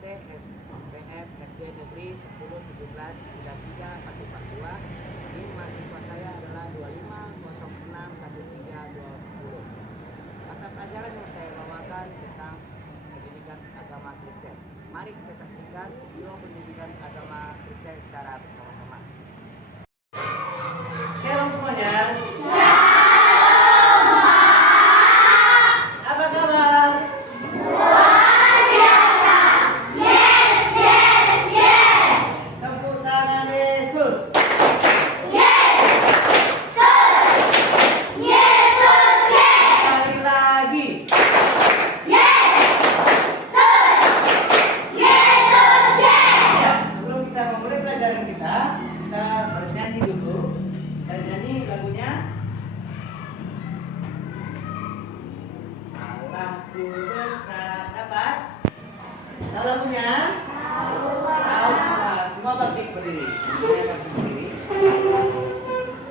PT SPF SD Negeri 10179342. NIM mahasiswa saya adalah 25061320. Mata pelajaran yang saya bawakan tentang pendidikan agama Kristen. Mari kita saksikan video pendidikan agama Kristen secara bersama-sama. Shalom semuanya. Apa kabar? Luar biasa. Yes, yes, yes. Tepuk tangan Yesus. Lagunya tahu semua bangkit berdiri.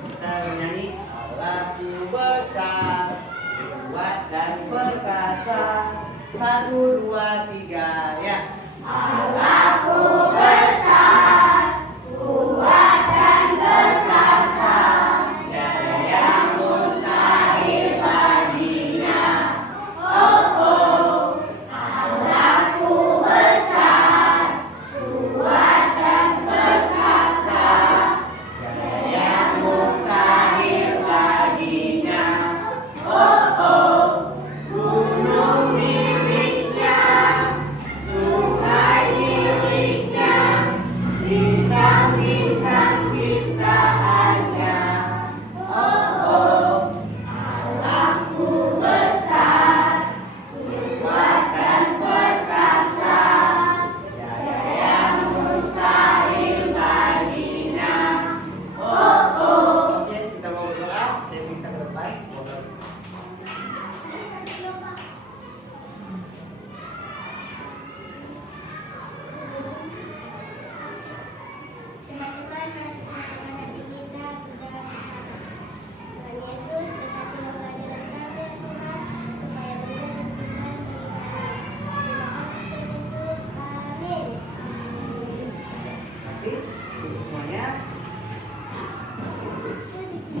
Kita bernyanyi Allahku besar, kuat dan perkasa. 1, 2, 3 ya. Allahku besar, kuat dan perkasa. Tiada yang mustahil baginya. Oh oh.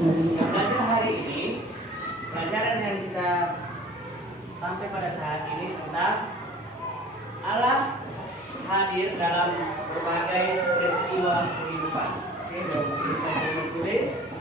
Pelajaran hari ini, pelajaran yang kita sampai pada saat ini tentang Allah hadir dalam berbagai peristiwa kehidupan. Oke, kita tulis.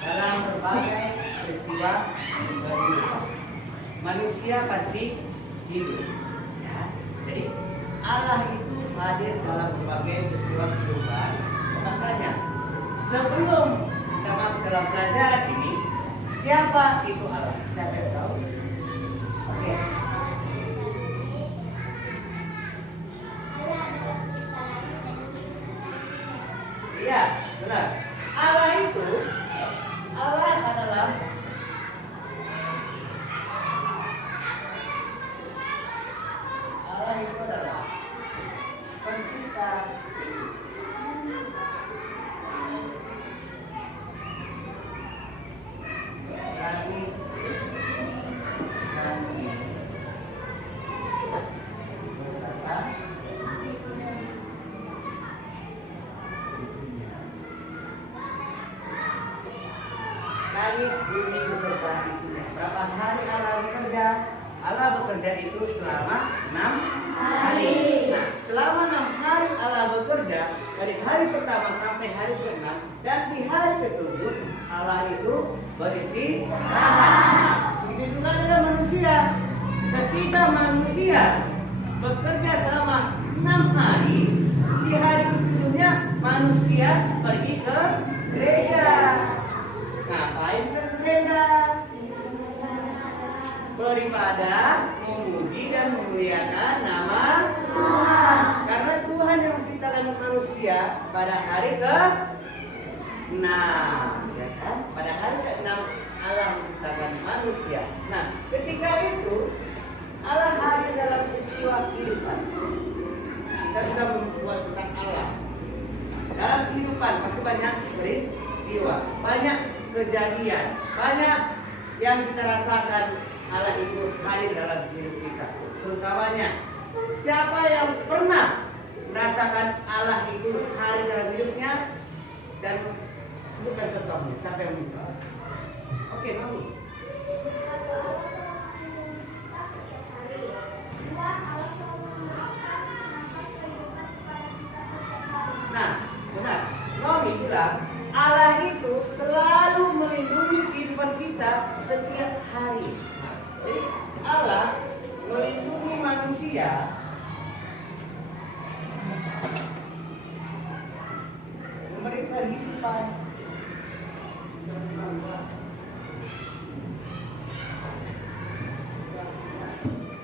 Dalam berbagai peristiwa kehidupan manusia pasti hidup ya. Jadi Allah itu hadir dalam berbagai peristiwa kehidupan. Makanya sebelum kita masuk dalam pelajaran ini, siapa itu Allah? Siapa yang tahu? Oke. Iya, benar. Allah adalah pencipta langit dan bumi beserta langit bumi beserta isinya. Berapa hari Allah bekerja? Allah bekerja itu selama 6 hari. Nah, selama 6 hari Allah bekerja dari hari pertama sampai hari ke-6, dan di hari ke-7 Allah itu beristirahat. Begitu juga dengan manusia. Ketika manusia bekerja selama 6 hari, di hari ke-7-nya manusia pergi ke gereja. Ngapain ke gereja? Beribadah, memuji dan memuliakan nama Tuhan. Karena Tuhan yang menciptakan manusia pada hari ke-6, ya kan? Pada hari ke-6 Allah menciptakan manusia. Nah, ketika itu Allah hadir dalam peristiwa kehidupan. Kita sudah membuat tentang Allah. Dalam kehidupan pasti banyak peristiwa, banyak kejadian, banyak yang kita rasakan. Allah itu hadir dalam hidup kita. Terutamanya, siapa yang pernah merasakan Allah itu hadir dalam hidupnya? Dan sebutkan contohnya, siapa yang bisa? Oke, mau. Nah, benar. Nomi bilang Allah itu selalu melindungi kehidupan kita setiap hari. Jadi Allah melindungi manusia memberi kehidupan.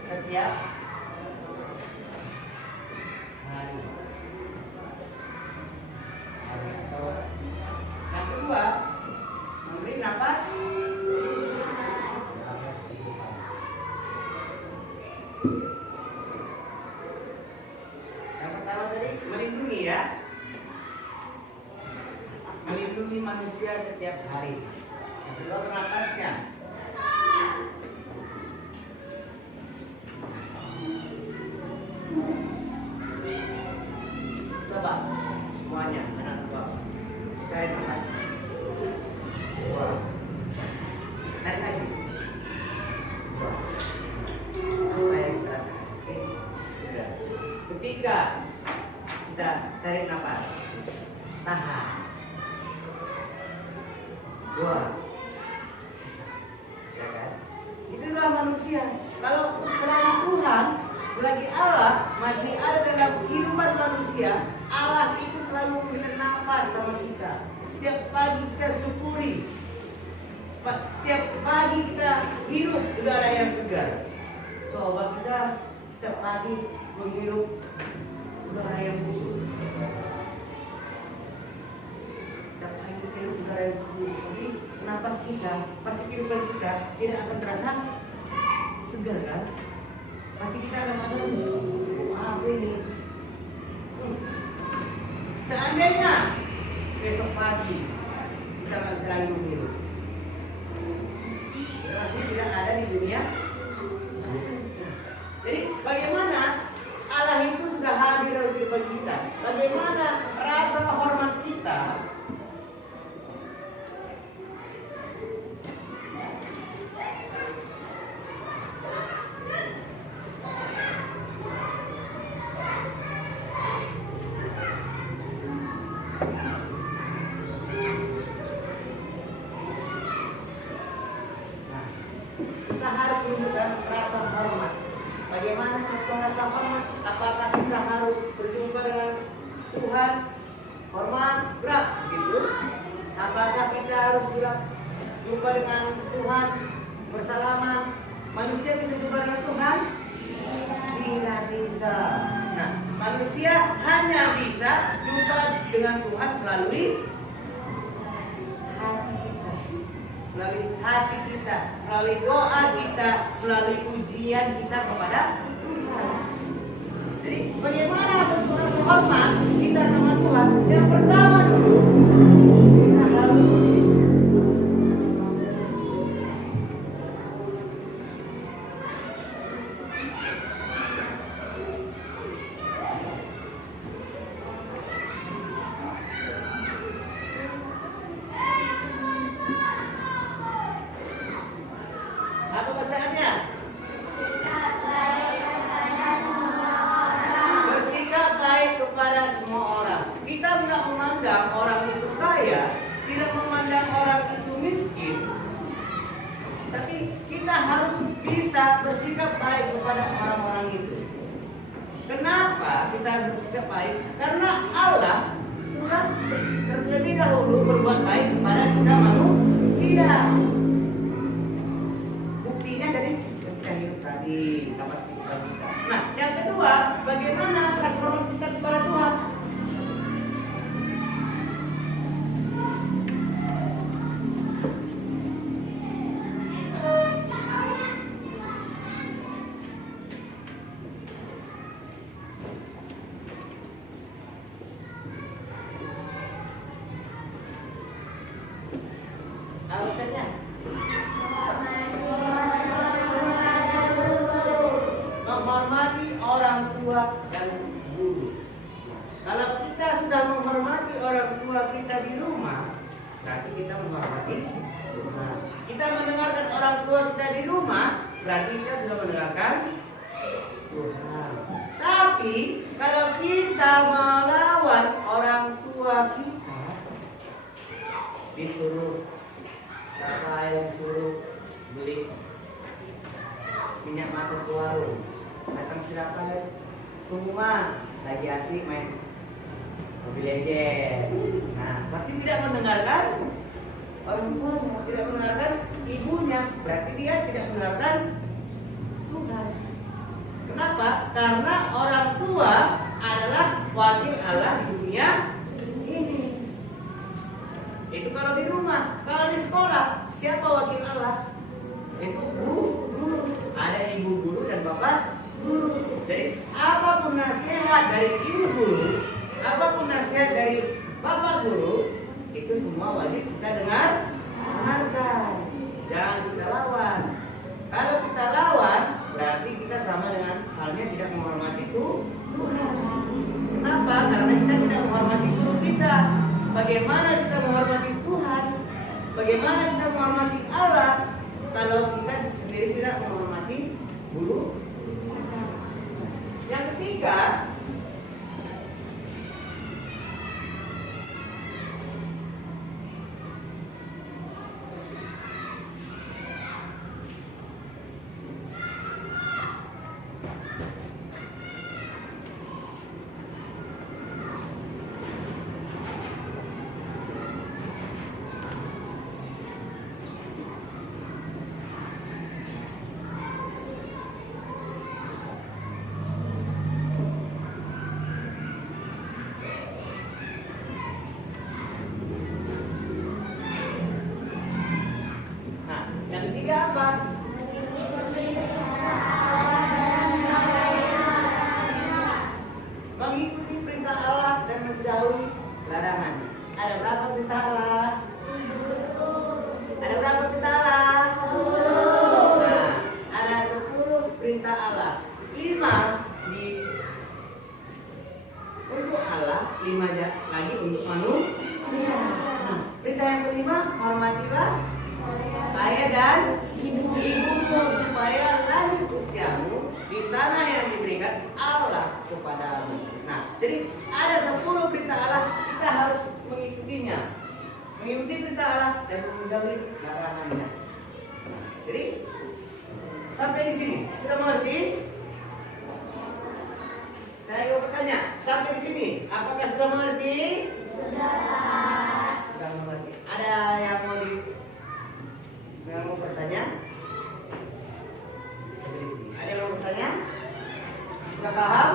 Setiap hari. Yang kedua, memberi nafas. Yang pertama tadi melindungi ya, melindungi manusia setiap hari. Yang kedua bernafasnya. Coba semuanya anak tua, tarik nafas. Dua, tarik lagi. Apa yang kita rasakan? Sudah. Ketiga, kita tarik nafas, tahan. Dua, ya kan? Itulah manusia. Kalau selagi Tuhan, selagi Allah masih ada dalam kehidupan manusia, Allah itu selalu memberikan nafas sama kita. Setiap pagi kita syukuri. Setiap pagi kita hirup udara yang segar. Coba kita setiap pagi menghirup udara yang busuk. Setiap pagi kita hirup udara yang busuk, pasti napas kita, pasti kehidupan kita tidak akan terasa segar kan? Pasti kita akan merasa, apa ini? Seandainya besok pagi kita akan bisa lagi menghirup, pasti tidak ada di dunia. Jadi bagaimana Allah itu sudah hadir dalam kehidupan kita? Bagaimana rasa hormat kita? Kita harus menunjukkan rasa hormat. Bagaimana contoh rasa hormat? Apakah kita harus berjumpa dengan Tuhan, hormat, gerak, gitu? Apakah kita harus berjumpa dengan Tuhan, bersalaman? Manusia bisa jumpa dengan Tuhan? Tidak bisa. Nah, manusia hanya bisa jumpa dengan Tuhan melalui hati kita, melalui doa kita, melalui pujian kita kepada Tuhan. Jadi bagaimana bentuk rasa hormat kita sama Tuhan? Yang pertama dulu kita harus apa bacaannya? Bersikap baik kepada semua orang. Kita tidak memandang orang itu kaya, tidak memandang orang itu miskin, tapi kita harus bisa bersikap baik kepada orang-orang itu. Kenapa kita harus bersikap baik? Karena Allah sudah terlebih dahulu berbuat baik kepada kita manusia. Buktinya dari ketika hidup tadi, kapasitas kita. Nah, yang kedua, bagaimana kasih hormat kita kepada Tuhan? Alasannya menghormati orang tua dan guru. Kalau kita sudah menghormati orang tua kita di rumah, berarti kita menghormati Tuhan. Kita mendengarkan orang tua kita di rumah, berarti kita sudah mendengarkan Tuhan. Tapi kalau kita melawan orang tua kita, disuruh siapa yang disuruh beli minyak mata ke warung, datang siapa lagi? Rumah lagi asik main mobil legend. Nah, berarti tidak mendengarkan orang tua, tidak mendengarkan ibunya, berarti dia tidak mendengarkan Tuhan. Kenapa? Karena orang tua adalah wakil Allah di dunia ini. Itu kalau di rumah. Kalau di sekolah, siapa wakil Allah? Itu guru. Ada ibu guru dan bapak guru. Jadi apapun nasihat dari ibu guru, apapun nasihat dari bapak guru, itu semua wajib kita dengarkan. Jangan kita lawan. Kalau kita lawan, berarti kita sama dengan halnya tidak menghormati Tuhan. Kenapa? Karena kita tidak menghormati guru kita. Bagaimana kita menghormati Tuhan? Bagaimana kita menghormati Allah kalau kita sendiri tidak menghormati guru? Yang ketiga, apa? Mengikuti perintah Allah dan menjauhi larangan. Ada berapa perintah Allah? Ada berapa perintah Allah? 10. Nah, ada 10 perintah Allah. 5 untuk Allah, 5 lagi untuk manusia. Nah, perintah yang kelima, hormatilah ayah dan ibumu supaya lanjut usiamu di tanah yang diberikan Allah kepadamu. Nah, jadi ada 10 perintah Allah, kita harus mengikutinya. Mengikuti perintah Allah dan menjauhi larangannya. Jadi sampai di sini sudah mengerti? Saya mau bertanya, sampai di sini apakah sudah mengerti? Sudah mengerti. Ada yang mau bertanya? Ada yang mau bertanya? Sudah paham?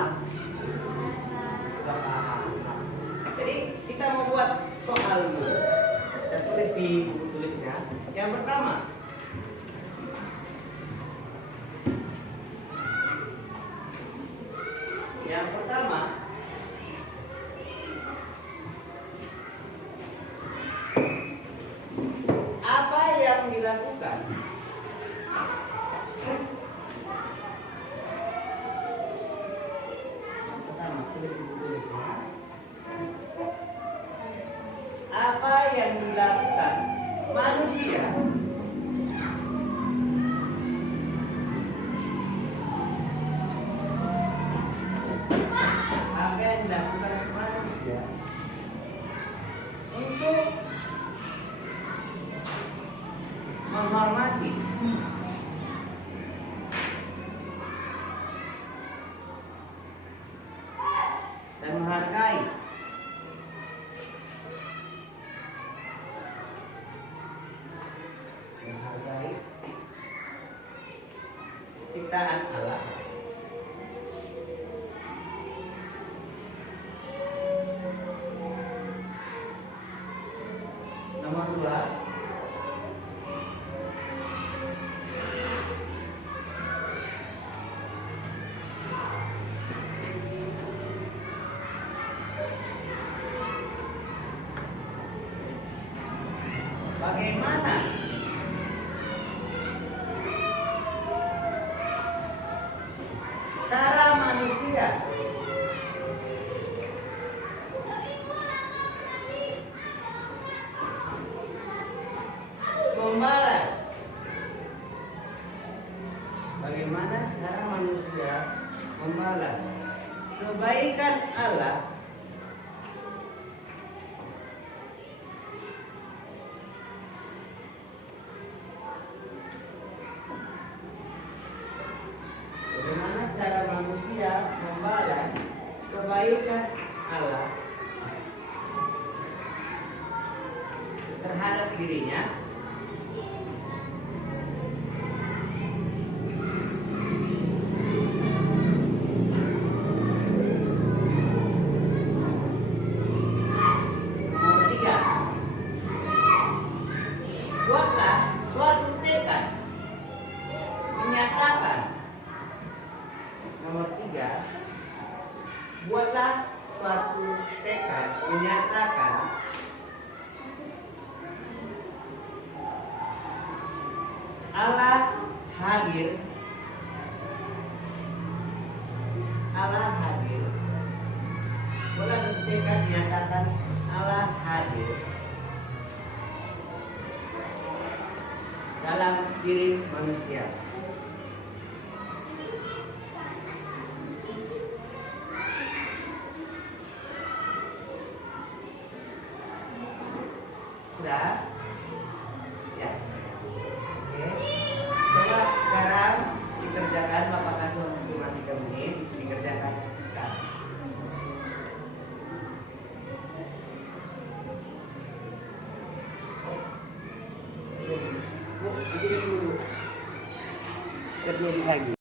Sudah paham. Jadi kita mau buat soal dulu. Saya tulis di buku tulisnya. Yang pertama, apa yang dilakukan apa yang dilakukan manusia untuk menghormati dan menghargai ciptaan Allah. Nomor 2, bagaimana cara manusia membalas? Bagaimana cara manusia membalas kebaikan Allah bagaimana cara manusia membalas kebaikan Allah terhadap dirinya? Nomor 3, buatlah suatu tekad menyatakan. Nomor 3, buatlah suatu tekad menyatakan Allah hadir. Allah hadir. Buatlah suatu tekad menyatakan Allah hadir dalam diri manusia. Sudah? Ya. Oke. Coba sekarang dikerjakan, Bapak kasih waktu cuma 3 menit, dikerjakan sekarang. Ini dulu. Kerjain lagi.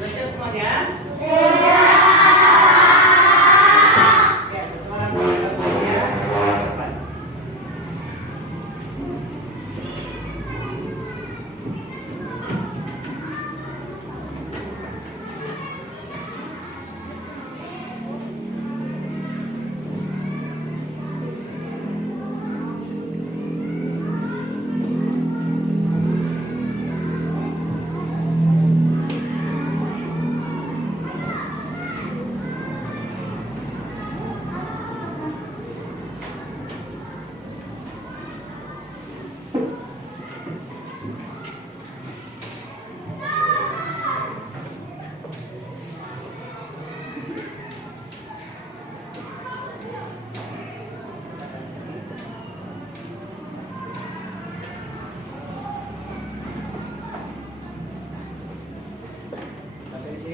Sudah siap semuanya? Ya, setelah melakukannya, depan.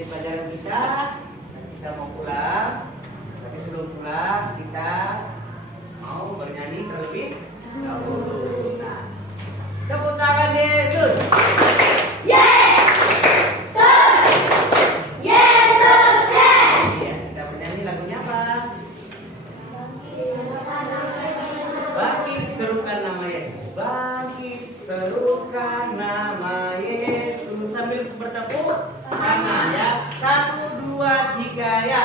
Pelajaran kita mau pulang, tapi sebelum pulang kita mau bernyanyi terlebih dahulu. Nah, tepuk tangan Yesus. Iya, kita bernyanyi lagunya apa? Bagi bangkit, serukan nama Yesus. Bangkit, serukan nama Yesus. Sambil bertepuk tangan ya. 1, 2, 3 ya.